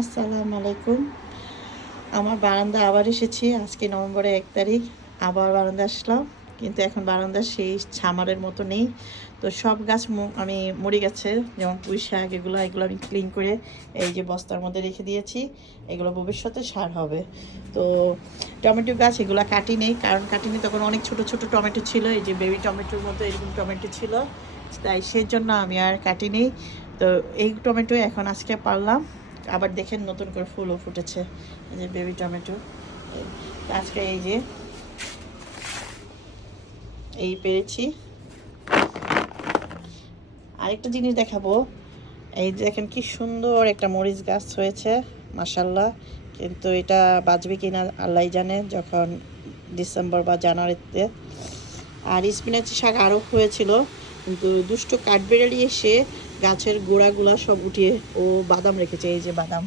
আসসালামু আলাইকুম। আমার বারান্দা আবার এসেছি। আজকে নভেম্বরের ১ তারিখ। আবার বারান্দায় আসলাম। কিন্তু এখন বারান্দা সেই ছামারের মতো নেই। তো সব গাছ আমি মরে গেছে। যেমন পুঁই শাক এগুলো আমি ক্লিন করে এই যে বস্তার মধ্যে রেখে দিয়েছি। এগুলো ভবিষ্যতে সার হবে। তো টমেটো গাছ এগুলো কাটি নেই, কারণ কাটিনি তখন অনেক ছোট ছোট টমেটো ছিল। এই যে বেবি টমেটোর মতো এরকম টমেটো ছিল। তাই সেজন্য আমি আর কাটি নেই। তো এই টমেটো এখন আজকে পারলাম। আবার দেখেন নতুন করে ফুলও ফুটেছে। এই যে বেবি টমেটো। আজকে এই যে এই পেরেছি। আরেকটা জিনিস দেখাবো। এই যে দেখেন কি সুন্দর একটা মরিচ গাছ হয়েছে, মাশাল্লাহ। কিন্তু এটা বাঁচবে কিনা আল্লাহই জানে, যখন ডিসেম্বর বা জানুয়ারিতে। আর স্পিনাচ শাক আরও হয়েছিল, কিন্তু দুষ্ট কাঠবেড়ালি এসে গাছের গোড়াগুলা সব উঠিয়ে ও বাদাম রেখেছে। এই যে বাদাম,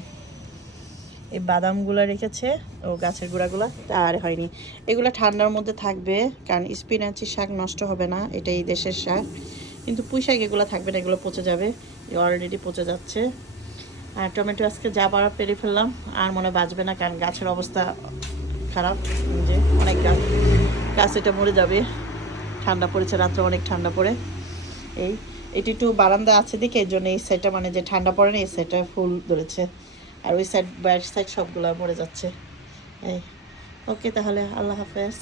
এই বাদামগুলো রেখেছে ও গাছের গোড়াগুলো, তা আর হয়নি। এগুলো ঠান্ডার মধ্যে থাকবে, কারণ স্পিনাচি শাক নষ্ট হবে না, এটা এই দেশের শাক। কিন্তু পুঁই শাক এগুলো থাকবে না, এগুলো পচে যাবে, অলরেডি পচে যাচ্ছে। আর টমেটো আজকে যা পারা পেরে ফেললাম, আর মনে বাঁচবে না, কারণ গাছের অবস্থা খারাপ। যে অনেক গাছ এটা মরে যাবে। ঠান্ডা পড়েছে, রাত্রে অনেক ঠান্ডা পড়ে। এটি একটু বারান্দা আছে দেখে এই জন্য এই সাইডটা, মানে যে ঠান্ডা পড়ে না, এই সাইডটা ফুল ধরেছে। আর ওই সাইড বাইরের সাইড সবগুলো মরে যাচ্ছে। এই ওকে, তাহলে আল্লাহ হাফেজ।